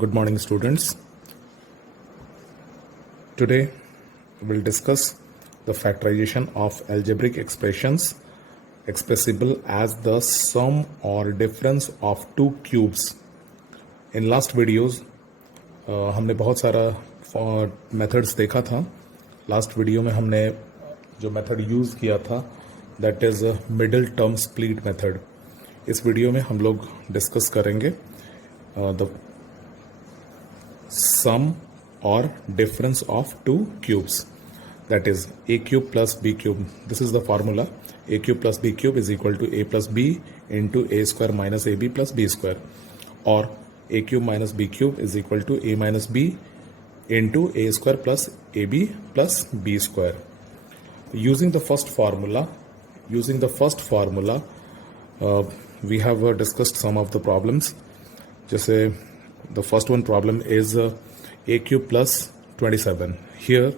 Good morning, students. Today we'll discuss the factorization of algebraic expressions expressible as the sum or difference of two cubes. In last videos हमने बहुत सारा methods देखा था. Last video में हमने जो method use किया था that is middle term split method. इस वीडियो में हम लोग डिस्कस करेंगे the sum or difference of two cubes, that is a cube plus b cube. This is the formula. A cube plus b cube is equal to a plus b into a square minus ab plus b square, or a cube minus b cube is equal to a minus b into a square plus ab plus b square. Using the first formula, we have discussed some of the problems. जैसे the first one problem is a cube plus 27. Here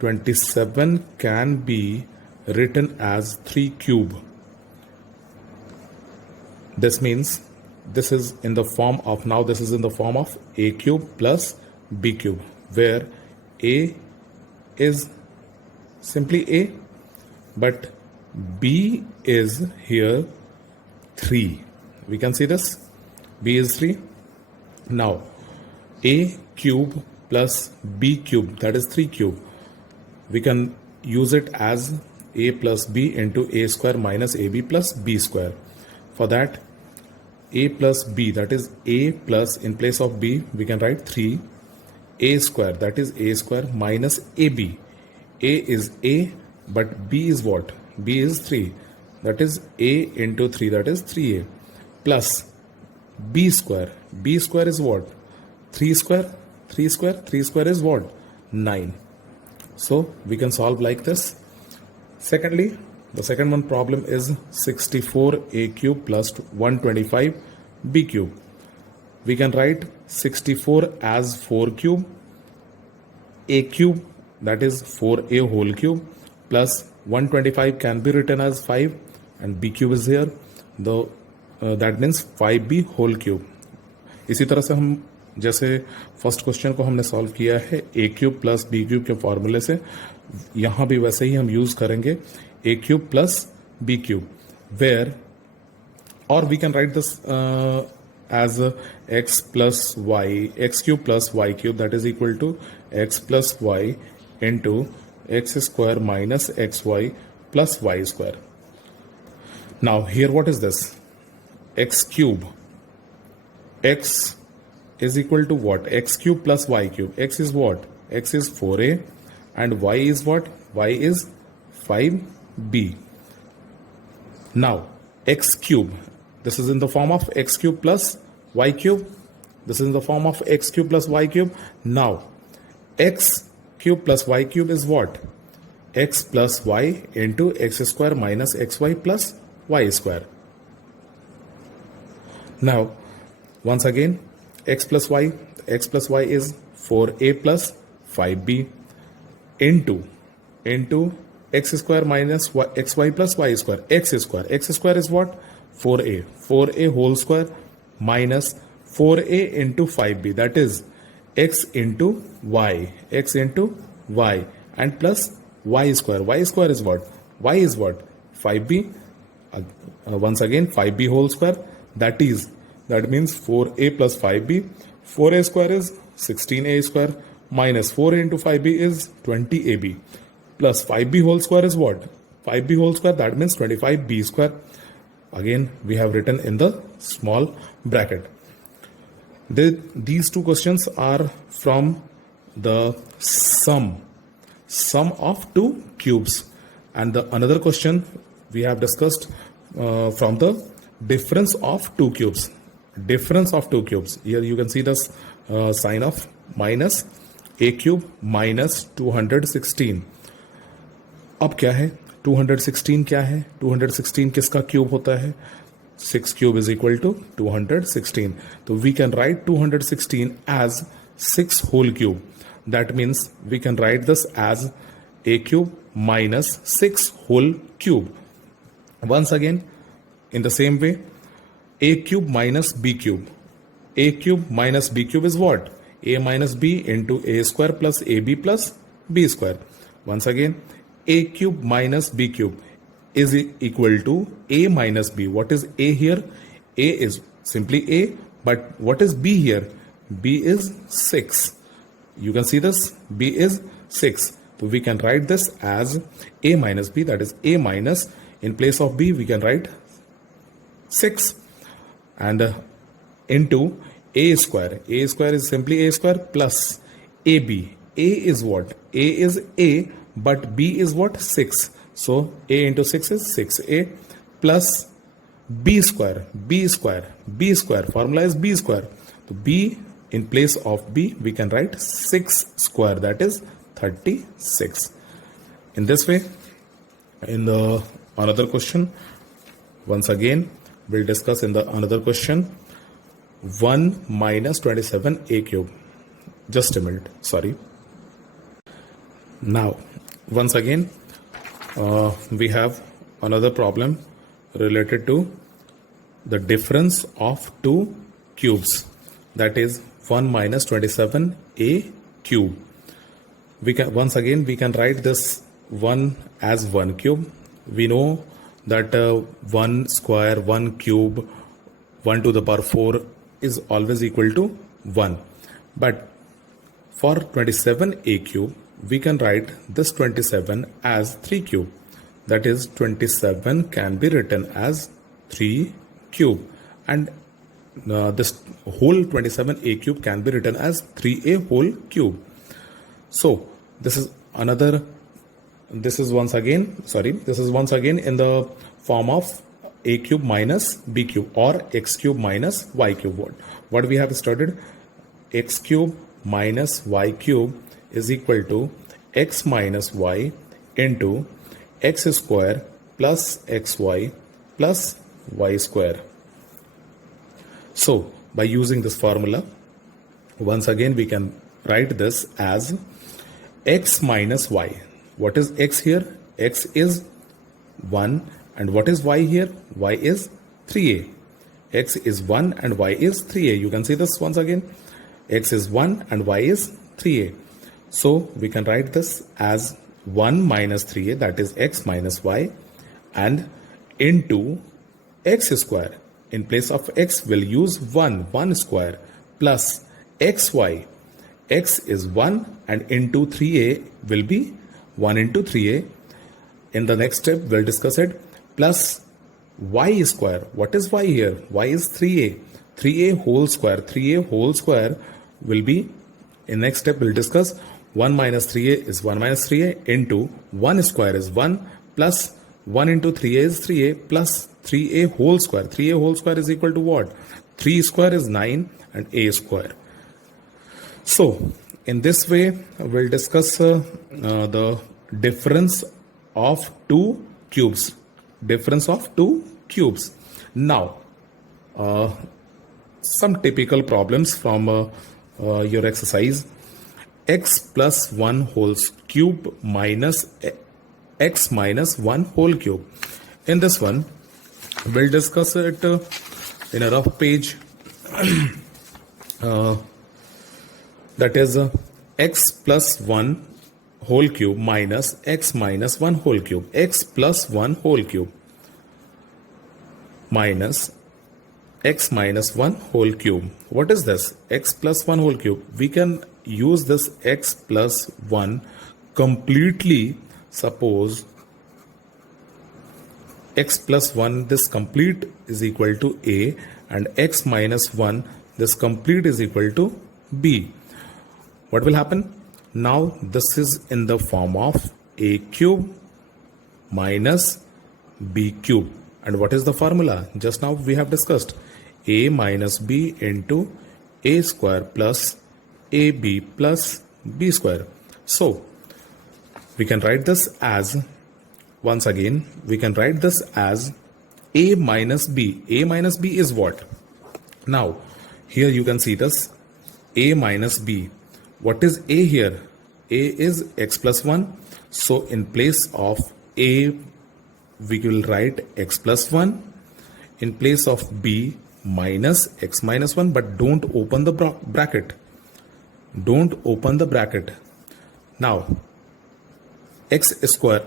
27 can be written as 3 cube. This means this is in the form of, now this is in the form of a cube plus b cube, where a is simply a, but b is here 3. We can see this, b is 3. Now a cube plus b cube, that is 3 cube, we can use it as a plus b into a square minus ab plus b square. For that, a plus b, that is a plus, in place of b we can write 3 a square, that is a square minus ab. A is a, but b is what? B is 3, that is a into 3, that is 3a, plus b square. B square is what? 3 square. 3 square. 3 square is what? 9. So we can solve like this. Secondly, the second one problem is 64a cube plus 125 b cube. We can write 64 as 4 cube, a cube, that is 4a whole cube, plus 125 can be written as 5, and b cube is here. That means 5b whole cube. इसी तरह से हम जैसे first question को हमने solve किया है a cube plus b cube के फॉर्मूले से, यहाँ भी वैसे ही हम यूज करेंगे a cube plus b cube, where और we can write this as x plus y, x cube plus y cube, that is equal to x plus y into x square minus x y plus y square. Now here what is this? x cube, x is equal to what? X cube plus y cube. X is what? X is 4a and y is what? Y is 5b. Now x cube, this is in the form of x cube plus y cube. This is in the form of x cube plus y cube. Now x cube plus y cube is what? X plus y into x square minus xy plus y square. Now, once again, x plus y is 4a plus 5b into x square minus xy plus y square, x square is what? 4a whole square minus 4a into 5b, that is x into y, and plus y square is what? Y is what? 5b, once again 5b whole square, that means 4a plus 5b. 4a square is 16a square minus 4a into 5b is 20ab, plus 5b whole square is what? 5b whole square, that means 25b square. Again we have written in the small bracket. These two questions are from the sum of two cubes, and the another question we have discussed from the difference of two cubes. Here you can see this sign of minus a cube minus 216. अब क्या है 216? क्या है 216? किसका cube होता है? 6 cube is equal to 216. So we can write 216 as 6 whole cube. That means we can write this as a cube minus 6 whole cube. Once again, in the same way, a cube minus b cube. A cube minus B cube is what? A minus B into A square plus AB plus B square. Once again, A cube minus B cube is equal to A minus B. What is A here? A is simply A, but what is B here? B is 6. You can see this, B is 6. So we can write this as A minus B, that is A minus, in place of B we can write 6, and into A square. A square is simply A square plus AB. A is what? A is A, but B is what? 6. So A into 6 is 6A plus B square. B square. B square. Formula is B square. So B, in place of B, we can write 6 square, that is 36. In this way, in the another question, once again, we'll discuss in the another question, 1 minus 27a cube. Just a minute, sorry. Now, once again, we have another problem related to the difference of two cubes, that is 1 minus 27a cube. We can once again we can write this 1 as 1 cube. We know that 1 square, 1 cube, 1 to the power 4 is always equal to 1. But for 27a cube, we can write this 27 as 3 cube. That is 27 can be written as 3 cube, and this whole 27a cube can be written as 3a whole cube. So this is once again in the form of a cube minus b cube, or x cube minus y cube. What we have studied, x cube minus y cube is equal to x minus y into x square plus xy plus y square. So by using this formula, once again we can write this as x minus y. What is x here? X is 1, and what is y here? Y is 3a. X is 1 and y is 3a. You can see this once again. X is 1 and y is 3a. So we can write this as 1 minus 3a, that is x minus y, and into x square. In place of x, we'll use 1 square, plus xy. X is 1 and into 3a will be 1 into 3a. In the next step, we'll discuss it. Plus y square. What is y here? Y is 3a. 3a whole square. 3a whole square will be, in next step, we'll discuss 1 minus 3a is 1 minus 3a into 1 square is 1 plus 1 into 3a is 3a plus 3a whole square. 3a whole square is equal to what? 3 square is 9 and a square. So in this way, we'll discuss the difference of two cubes. Difference of two cubes. Now, some typical problems from your exercise. X plus 1 whole cube minus x minus 1 whole cube. In this one, we'll discuss it in a rough page. That is x plus 1 whole cube minus x minus 1 whole cube. X plus 1 whole cube minus x minus 1 whole cube. What is this? X plus 1 whole cube. We can use this x plus 1 completely. Suppose x plus 1, this complete is equal to a, and x minus 1, this complete is equal to b. What will happen? Now this is in the form of a cube minus b cube. And what is the formula? Just now we have discussed a minus b into a square plus ab plus b square. So we can write this as, once again, we can write this as a minus b. A minus b is what? Now here you can see this a minus b. What is a here? A is x plus 1. So in place of a, we will write x plus 1. In place of b, minus x minus 1, but don't open the bracket. Don't open the bracket. Now, a square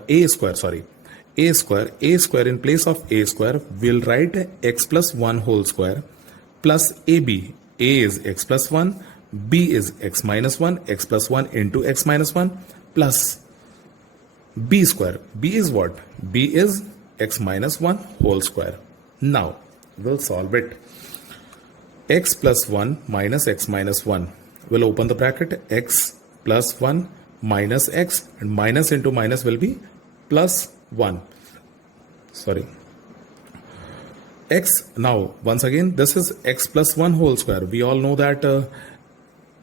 in place of a square, we'll write x plus 1 whole square plus ab. A is x plus 1, b is x minus 1, x plus 1 into x minus 1 plus b square. B is what? B is x minus 1 whole square. Now, we'll solve it. X plus 1 minus x minus 1. We'll open the bracket. X plus 1 minus x, and minus into minus will be plus 1. Sorry. X, now once again, this is x plus 1 whole square. We all know that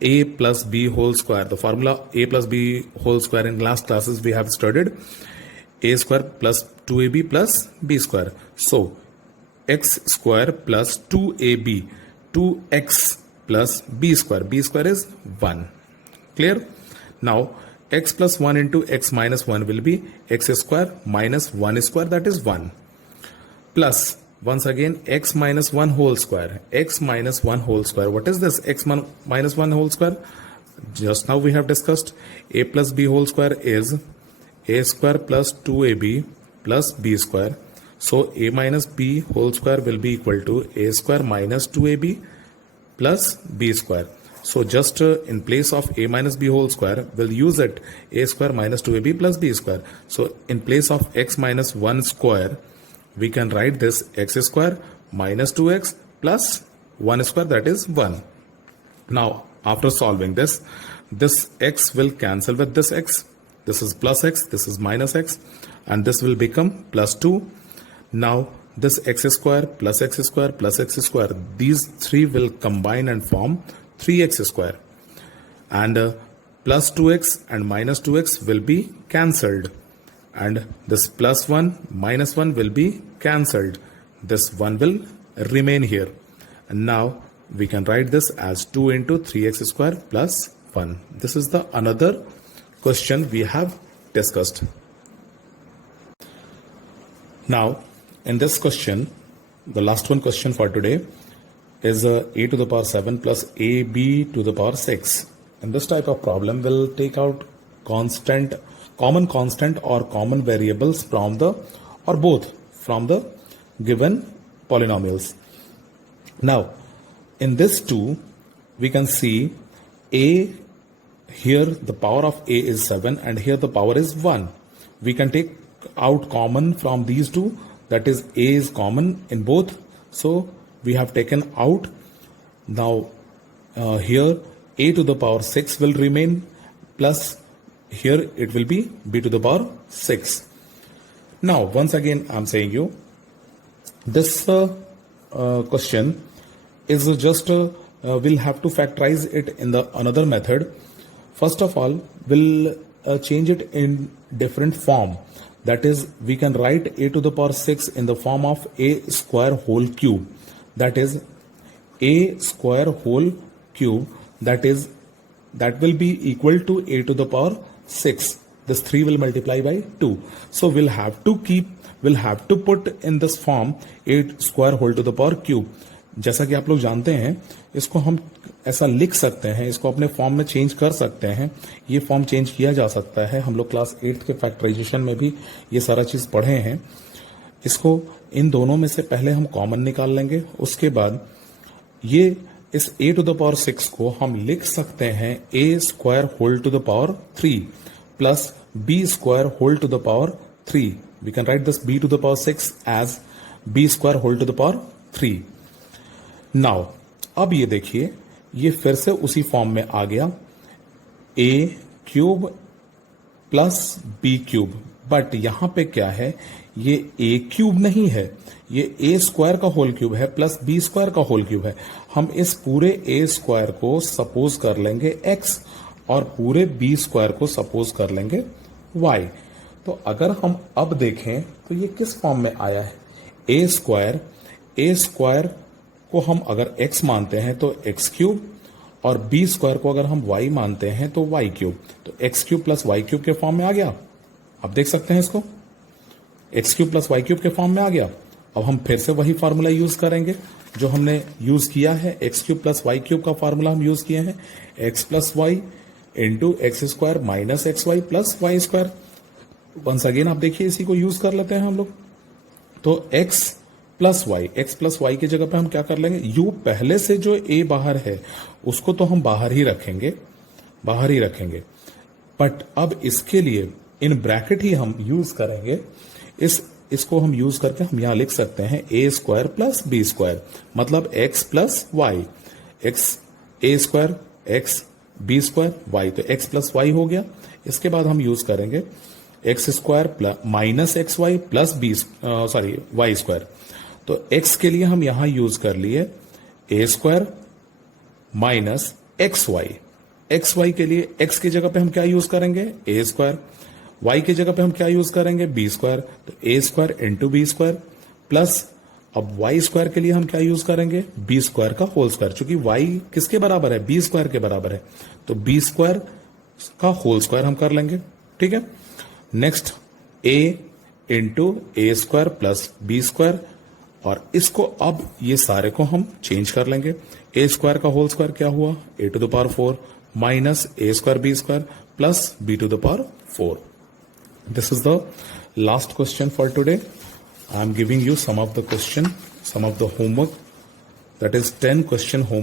a plus b whole square, the formula a plus b whole square in last classes we have studied. A square plus 2ab plus b square. So x square plus 2ab, 2x plus b square. B square is 1. Clear? Now x plus 1 into x minus 1 will be x square minus 1 square, that is 1. Plus once again x minus 1 whole square. X minus 1 whole square. What is this? X minus 1 whole square. Just now we have discussed a plus b whole square is a square plus 2ab plus b square. So a minus b whole square will be equal to a square minus 2ab plus b square. So just in place of a minus b whole square, we'll use it a square minus 2ab plus b square. So in place of x minus 1 square, we can write this x square minus 2x plus 1 square, that is 1. Now after solving this x will cancel with this x. This is plus x, this is minus x, and this will become plus 2. Now this x square plus x square plus x square, these three will combine and form 3x square, and plus 2x and minus 2x will be cancelled, and this plus 1 minus 1 will be cancelled. This 1 will remain here, and now we can write this as 2 into 3x square plus 1. This is the another question we have discussed. Now in this question, the last one question for today is a to the power 7 plus ab to the power 6. In this type of problem, we'll take out common constant or common variables from the, or both from the given polynomials. Now in this 2, we can see a, here the power of a is 7 and here the power is 1. We can take out common from these two, that is a is common in both, so we have taken out. Now here a to the power 6 will remain, plus here it will be b to the power 6. Now once again I'm saying you, this question is just we'll have to factorize it in the another method. First of all, we'll change it in different form. That is, we can write a to the power 6 in the form of a square whole cube. That is a square whole cube, that will be equal to a to the power 6. This 3 will multiply by 2. So we'll have to put in this form a square whole to the power cube. जैसा कि आप लोग जानते हैं, इसको हम ऐसा लिख सकते हैं, इसको अपने फॉर्म में चेंज कर सकते हैं. ये फॉर्म चेंज किया जा सकता है. हम लोग क्लास 8 के फैक्टराइजेशन में भी ये सारा चीज पढ़े हैं. इसको इन दोनों में से पहले हम कॉमन निकाल लेंगे. उसके बाद ये इस a टू द पावर 6 को हम लिख सकते हैं a square whole to the power 3 plus b square whole to the power 3. We can write this b to the power 6 as b square whole to the power 3. Now अब ये देखिए, ये फिर से उसी फॉर्म में आ गया, a cube plus b cube. But यहां पे क्या है, ये a क्यूब नहीं है, ये a स्क्वायर का होल क्यूब है प्लस b स्क्वायर का होल क्यूब है. हम इस पूरे a स्क्वायर को सपोज कर लेंगे x और पूरे b स्क्वायर को सपोज कर लेंगे y. तो अगर हम अब देखें तो ये किस फॉर्म में आया है, a स्क्वायर को हम अगर x मानते हैं तो x क्यूब, और b स्क्वायर को अगर हम y मानते हैं तो y क्यूब. तो x cube plus y cube के फॉर्म में आ गया. आप देख सकते हैं इसको, x cube plus y cube के फॉर्म में आ गया. अब हम फिर से वही फार्मूला यूज करेंगे जो हमने यूज किया है, x cube plus y cube का फार्मूला हम यूज किए हैं, x plus y into x square minus x y plus y square. Once again आप देखिए इसी को यूज कर लेते हैं हम लोग। तो x प्लस वाई की जगह पे हम क्या कर लेंगे, u पहले से जो a बाहर है उसको तो हम बाहर ही रखेंगे, बट अब इसके लिए इन ब्रैकेट ही हम यूज करेंगे, इसको हम यूज करके हम यहां लिख सकते हैं a square plus b square, मतलब x plus y, x a square x b square y, तो x प्लस वाई हो गया। इसके बाद हम यूज करेंगे x square plus minus x y plus y square. तो x के लिए हम यहां यूज कर लिए a square minus x y के लिए x की जगह पे हम क्या यूज करेंगे, ए स्क्वायर, y की जगह पे हम क्या यूज करेंगे, बी स्क्वायर, तो a square into b square plus अब y स्क्वायर के लिए हम क्या यूज करेंगे, बी स्क्वायर का होल स्क्वायर, चूंकि y किसके बराबर है, बी स्क्वायर के बराबर है, तो बी स्क्वायर का होल स्क्वायर हम कर लेंगे। ठीक है, next a into a square plus b square, और इसको अब ये सारे को हम चेंज कर लेंगे। ए स्क्वायर का होल स्क्वायर क्या हुआ, a to the power 4 minus a square b square plus b to the power 4। This is the last question for today. I am giving you some of the question, some of the homework, that is 10 question homework.